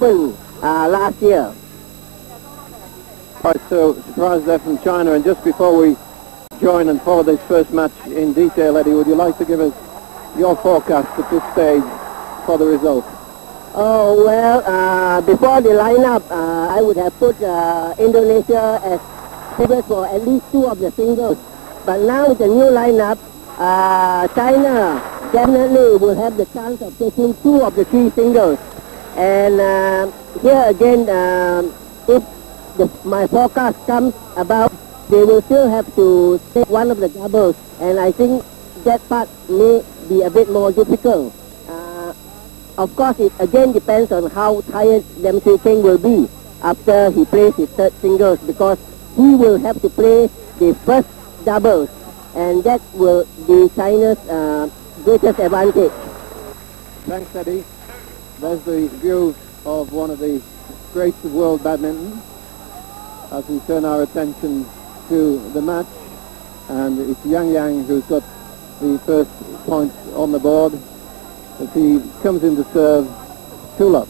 last year. Right, so surprise there from China, and just before we join and follow this first match in detail, Eddie, would you like to give us your forecast at this stage for the result? Oh, well, before the lineup, I would have put Indonesia as favourites for at least 2 of the singles. But now with the new lineup, China definitely will have the chance of taking 2 of the 3 singles. And here again, if my forecast comes about, they will still have to take 1 of the doubles. And I think that part may be a bit more difficult. Of course, it again depends on how tired Lim Swee Keng will be after he plays his 3rd singles, because he will have to play the first doubles, and that will be China's greatest advantage. Thanks, Eddie. There's the view of one of the greats of world badminton as we turn our attention to the match, and it's Yang who's got the first points on the board as he comes in to serve 2-love.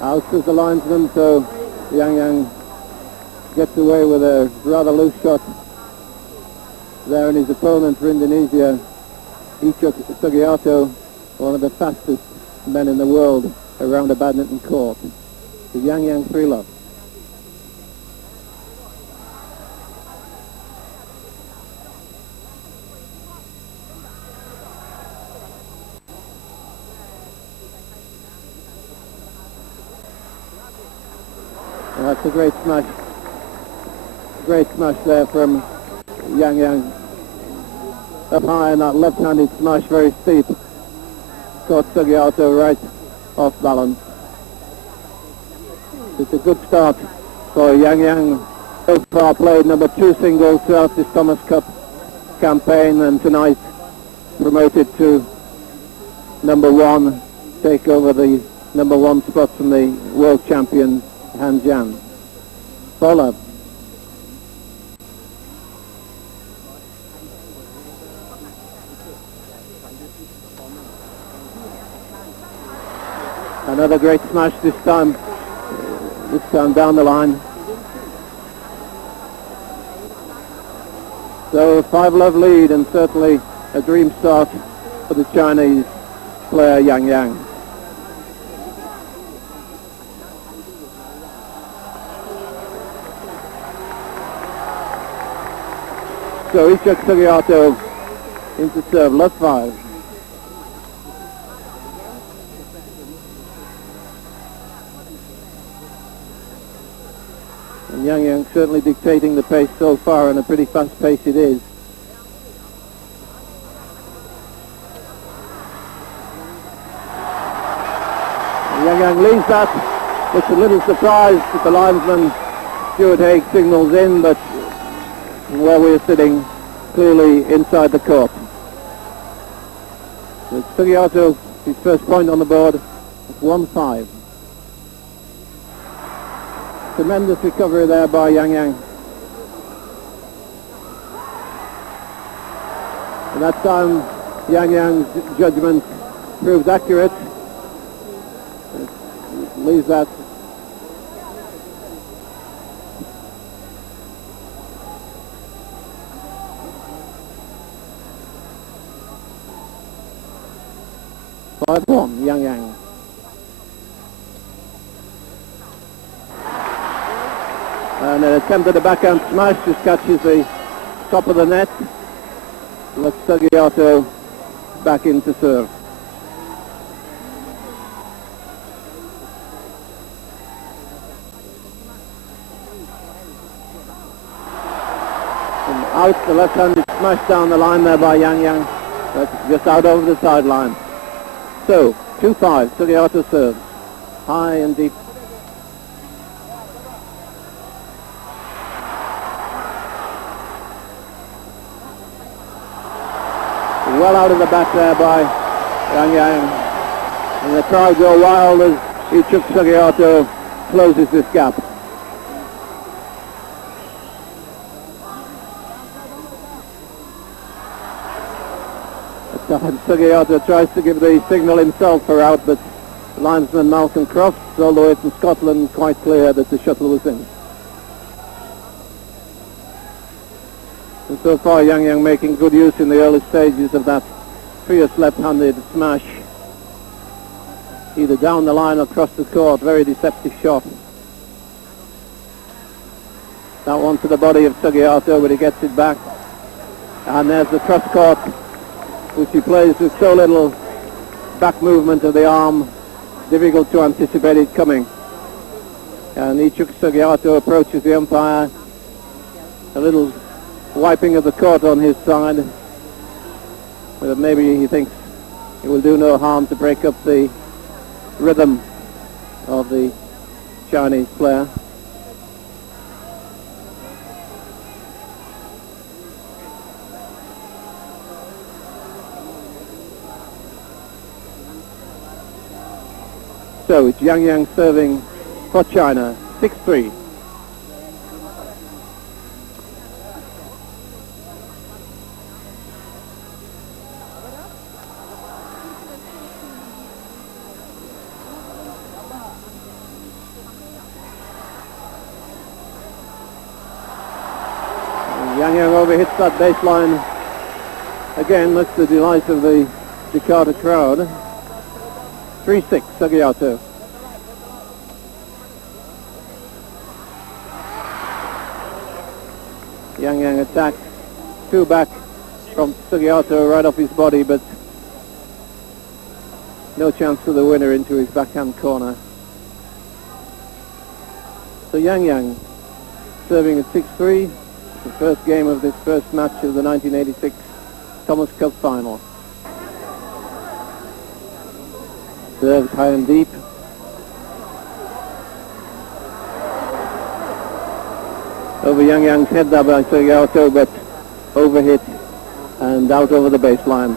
Out is the linesman, so Yang gets away with a rather loose shot there, and his opponent for Indonesia, Icuk Sugiarto, one of the fastest men in the world around a badminton court. The Yang 3-love. And that's a great smash. Great smash there from Yang. Up high, and that left-handed smash, very steep. Caught Sugiarto right off balance. It's a good start for Yang. So far played number 2 singles throughout this Thomas Cup campaign, and tonight promoted to number 1, take over the number 1 spot from the world champion Jian. Poul. Another great smash this time down the line. So a 5-love lead, and certainly a dream start for the Chinese player Yang. So Icuk Sugiarto into serve, love 5. And Yang certainly dictating the pace so far, and a pretty fast pace it is. Yang leaves that. Looks a little surprised that the linesman Stuart Haig signals in, but where we're sitting, clearly inside the court. So Sugiarto, his first point on the board, 1-5. Tremendous recovery there by Yang. And that time, Yang's judgment proves accurate. Leaves that. Five one, Yang. And an attempt at a backhand smash, just catches the top of the net. Lets Sugiarto back in to serve. And out, the left-handed smash down the line there by Yang. That's just out over the sideline. So, 2-5, Sugiarto serves. High and deep. Well out of the back there by Yang. And the crowd go wild as Icuk Sugiarto closes this gap. Sugiarto tries to give the signal himself for out, but linesman Malcolm Crofts, all the way from Scotland, quite clear that the shuttle was in. And so far, Yang making good use in the early stages of that fierce left-handed smash. Either down the line or across the court, very deceptive shot. That one to the body of Sugiarto, but he gets it back. And there's the cross court, which he plays with so little back movement of the arm, difficult to anticipate it coming. And Icuk Sugiarto approaches the umpire, a little wiping of the court on his side, but maybe he thinks it will do no harm to break up the rhythm of the Chinese player. So it's Yang serving for China, 6-3. Yang overhits that baseline again, much to the delight of the Jakarta crowd. 3-6, Sugiarto. Yang attacks, two back from Sugiarto right off his body, but no chance for the winner into his backhand corner. So Yang serving at 6-3, the first game of this first match of the 1986 Thomas Cup final. Serves high and deep. Over Yang's head there by Sugiarto, but overhit and out over the baseline.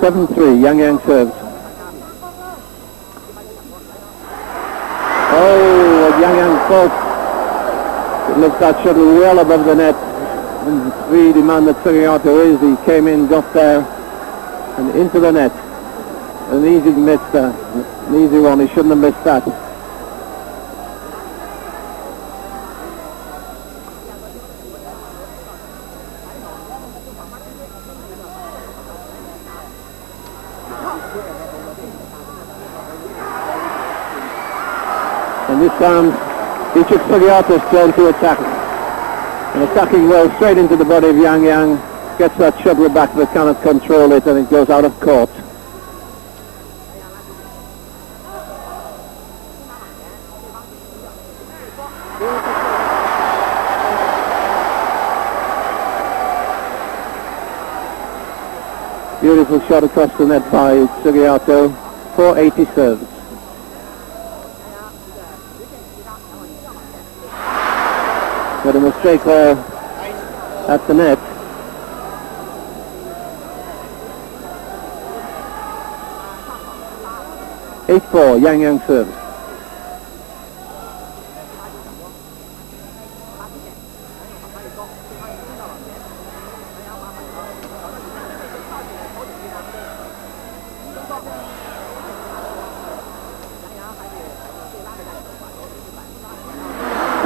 7-3, Yang serves. Oh, Yang fault. It lifts that shuttle well above the net. And the speedy man that Sugiarto is, he came in, got there, and into the net. An easy miss there, an easy one, he shouldn't have missed that. And this time, Icuk Sugiarto's turn to attack. And attacking well straight into the body of Yang, gets that shuttle back but cannot control it, and it goes out of court. Beautiful shot across the net by Sugiarto, 480 serves. But a mistake there at the net. Eight-4, Yang serves.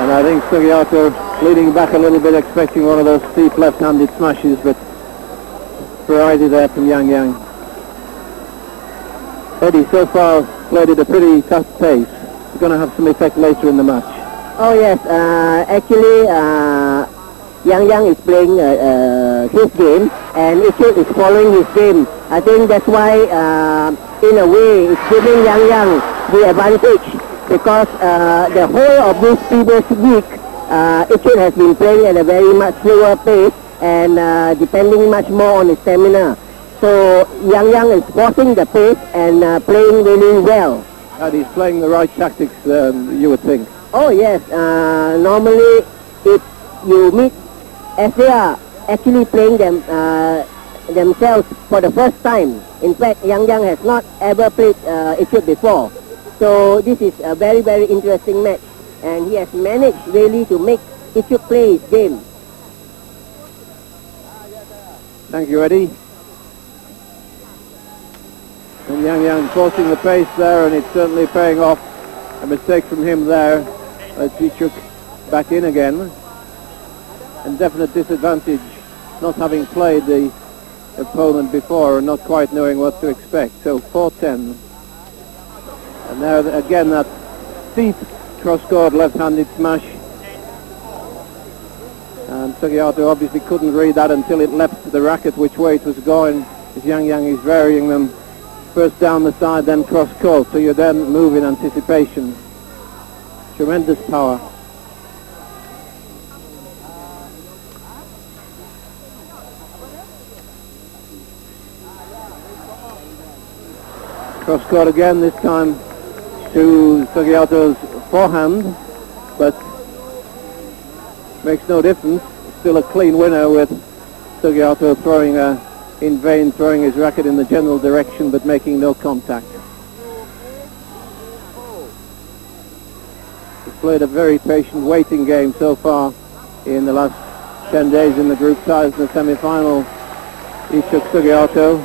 And I think Sugiarto leaning back a little bit, expecting one of those steep left-handed smashes, but variety there from Yang. Eddie, so far played at a pretty tough pace. It's going to have some effect later in the match. Oh yes, actually Yang is playing his game, and Icuk is following his game. I think that's why in a way it's giving Yang the advantage, because the whole of this previous week Icuk has been playing at a very much slower pace and depending much more on his stamina. So Yang is forcing the pace and playing really well. And he's playing the right tactics, you would think. Oh yes, normally if you meet, as they are actually playing them themselves for the first time. In fact, Yang has not ever played Icuk before. So this is a very, very interesting match. And he has managed really to make Icuk play his game. Thank you, Eddie. And Yang forcing the pace there, and it's certainly paying off. A mistake from him there. Icuk back in again. And definite disadvantage not having played the opponent before and not quite knowing what to expect. So 4-10. And now again that deep cross-court left-handed smash. And Sugiarto obviously couldn't read that until it left the racket which way it was going. As Yang is varying them first down the side, then cross-court. So you then move in anticipation. Tremendous power. Cross-court again, this time to Sugiarto's forehand, but makes no difference. Still a clean winner with Sugiarto throwing in vain, throwing his racket in the general direction, but making no contact. He's played a very patient waiting game so far in the last 10 days in the group ties in the semi-final. Icuk Sugiarto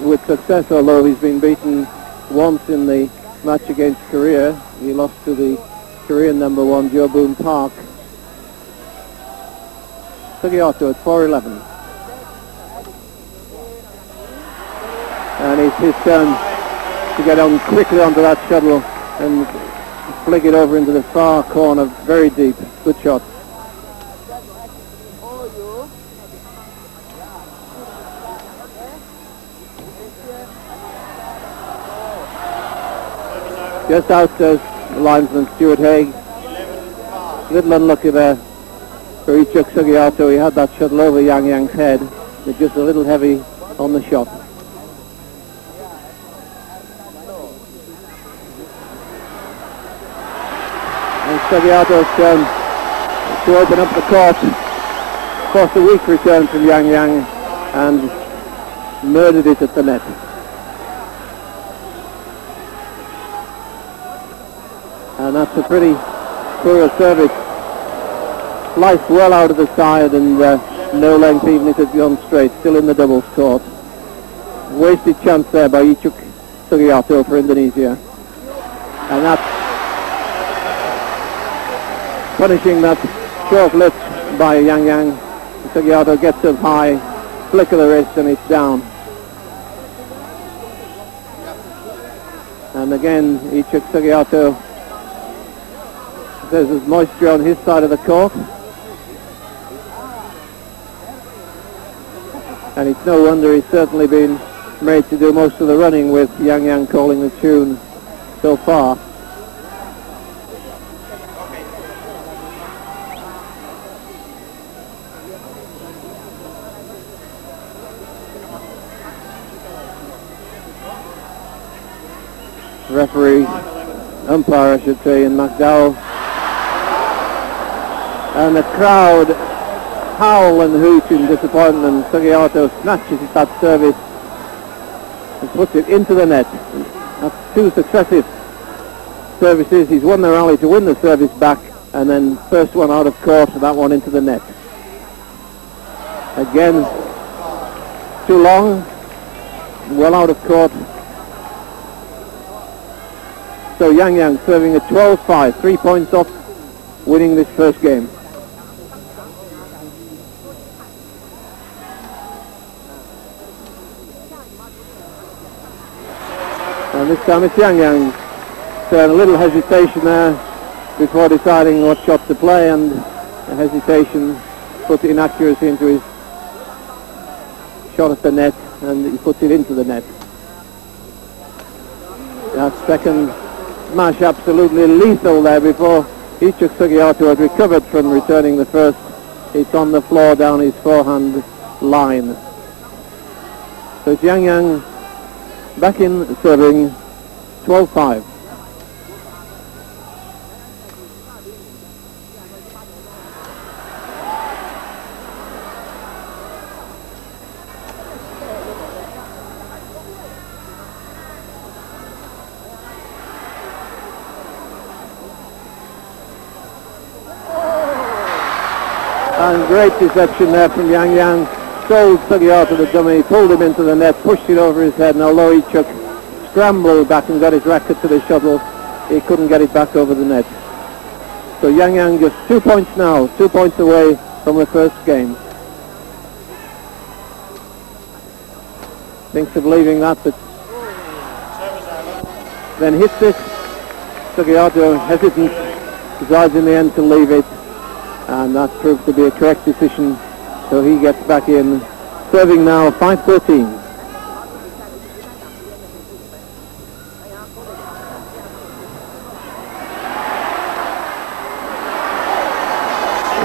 with success, although he's been beaten once in the match against Korea. He lost to the Korean number one, Jo Boon Park. Sugiarto at 4-11. And it's his turn to get on quickly onto that shuttle and flick it over into the far corner, very deep. Good shot. Just out the linesman Stuart Haig. Little unlucky there for Icuk Sugiarto. He had that shuttle over Yang's head. It's just a little heavy on the shot. And Sugiarto's turn to open up the court. Forced a weak return from Yang and murdered it at the net. And that's a pretty poor service. Sliced well out of the side and no length even if it had gone straight. Still in the doubles court. Wasted chance there by Icuk Sugiarto for Indonesia. And that's punishing that short lift by Yang. Sugiarto gets up high, flick of the wrist and it's down. And again, Icuk Sugiarto. There's moisture on his side of the court. And it's no wonder he's certainly been made to do most of the running with Yang calling the tune so far. Referee, umpire I should say, in McDowell. And the crowd howl and hoot in disappointment. Sugiarto snatches that service and puts it into the net. That's two successive services. He's won the rally to win the service back, and then first one out of court, that one into the net. Again, too long, well out of court. So Yang serving at 12-5, 3 points off winning this first game. And this time it's Yang. So a little hesitation there before deciding what shot to play, and the hesitation put inaccuracy into his shot at the net, and he puts it into the net. That second smash absolutely lethal there before Icuk Sugiarto had recovered from returning the first. It's on the floor down his forehand line. So it's Yang back in serving 12-5. And great deception there from Yang. Sold Sugiyato the dummy, pulled him into the net, pushed it over his head, and although Icuk scrambled back and got his racket to the shuttle, he couldn't get it back over the net. So Yang just 2 points now, 2 points away from the first game. Thinks of leaving that, but then hits it. Sugiyato hesitant, decides in the end to leave it, and that proved to be a correct decision. So he gets back in, serving now 5-13.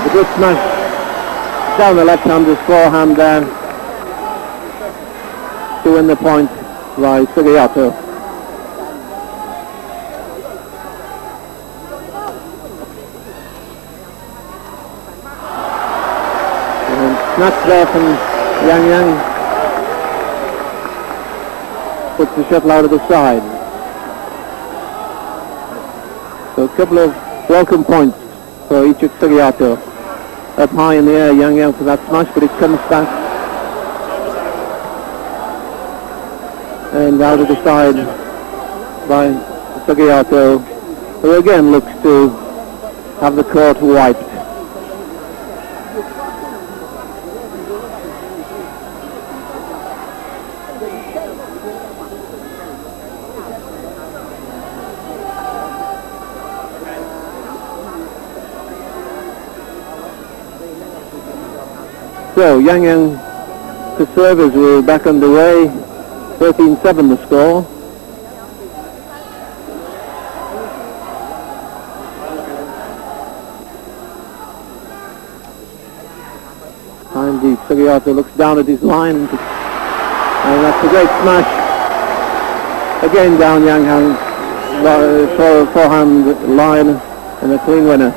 A good smash down the left-hander's forehand there to win the point by Sugiyato. Snatch there from Yang. Puts the shuttle out of the side. So a couple of welcome points for Icuk Sugiyato. Up high in the air, Yang for that smash, but it comes back. And out of the side by Sugiyato, who again looks to have the court wiped. So Yang to serve as we're back underway. 13-7 the score. And the Sugiyato looks down at his line, and that's a great smash. Again down Yang forehand line, and a clean winner.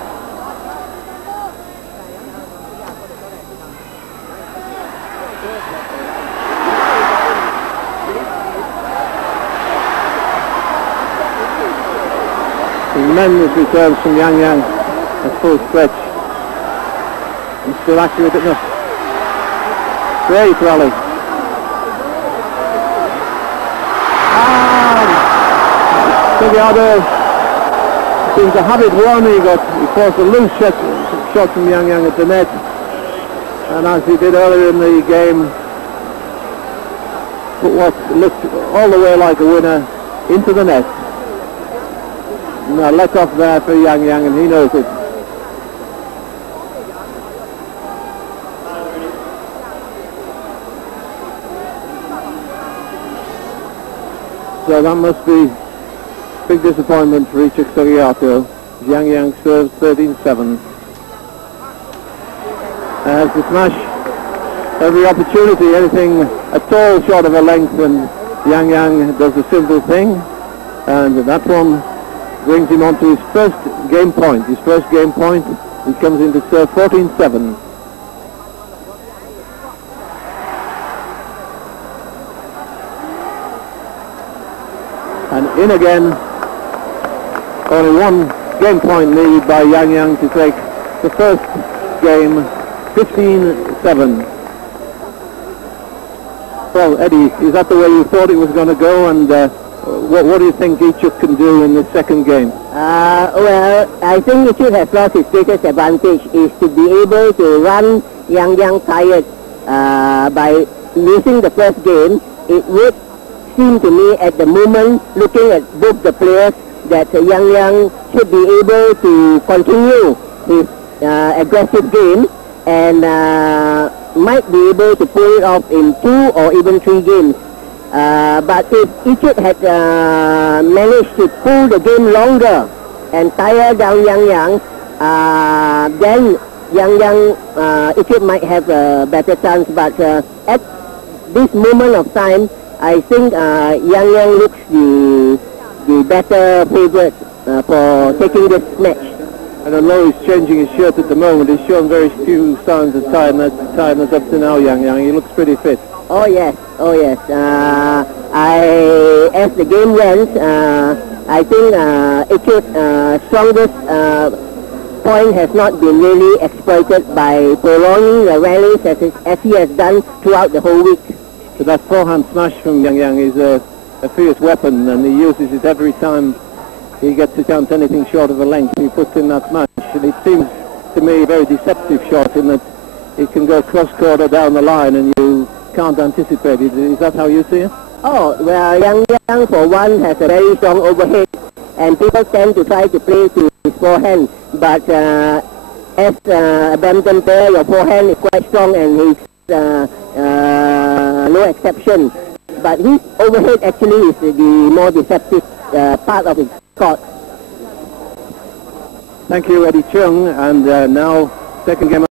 Tremendous returns from Yang at full stretch. And still accurate enough. Great rally. Sugiyato seems to have it won. He forced a loose shot from Yang at the net. And as he did earlier in the game, put what looked all the way like a winner into the net. No, let off there for Yang, and he knows it. So that must be big disappointment for Icuk Sugiyato. Yang serves 13-7. As the smash, every opportunity, anything at all short of a length, and Yang does the simple thing, and that one brings him on to his first game point. He comes in to serve 14-7. And in again, only one game point lead by Yang to take the first game, 15-7. Well, Eddie, is that the way you thought it was going to go, and what do you think Icuk can do in the second game? Well, I think Icuk has lost his biggest advantage is to be able to run Yang tired by losing the first game. It would seem to me at the moment, looking at both the players, that Yang should be able to continue his aggressive game and might be able to pull it off in 2 or even 3 games. But if Icuk had managed to pull the game longer and tire down Yang, then Icuk might have a better chance. But at this moment of time, I think Yang looks the better favorite for taking this match. And although he's changing his shirt at the moment, he's shown very few signs of tiredness up to now, Yang. He looks pretty fit. Oh yes. As the game went, I think Icuk's strongest point has not been really exploited by prolonging the rallies as he has done throughout the whole week. So that forehand smash from Yang is a fierce weapon, and he uses it every time he gets a chance anything short of a length. He puts in that smash, and it seems to me a very deceptive shot in that it can go cross-court or down the line and you can't anticipate it. Is that how you see it? Oh, well, Yang for one has a very strong overhead, and people tend to try to play to his forehand, but as a badminton player, your forehand is quite strong, and he's no exception. But his overhead actually is the more deceptive part of his court. Thank you, Eddy Choong, and now second game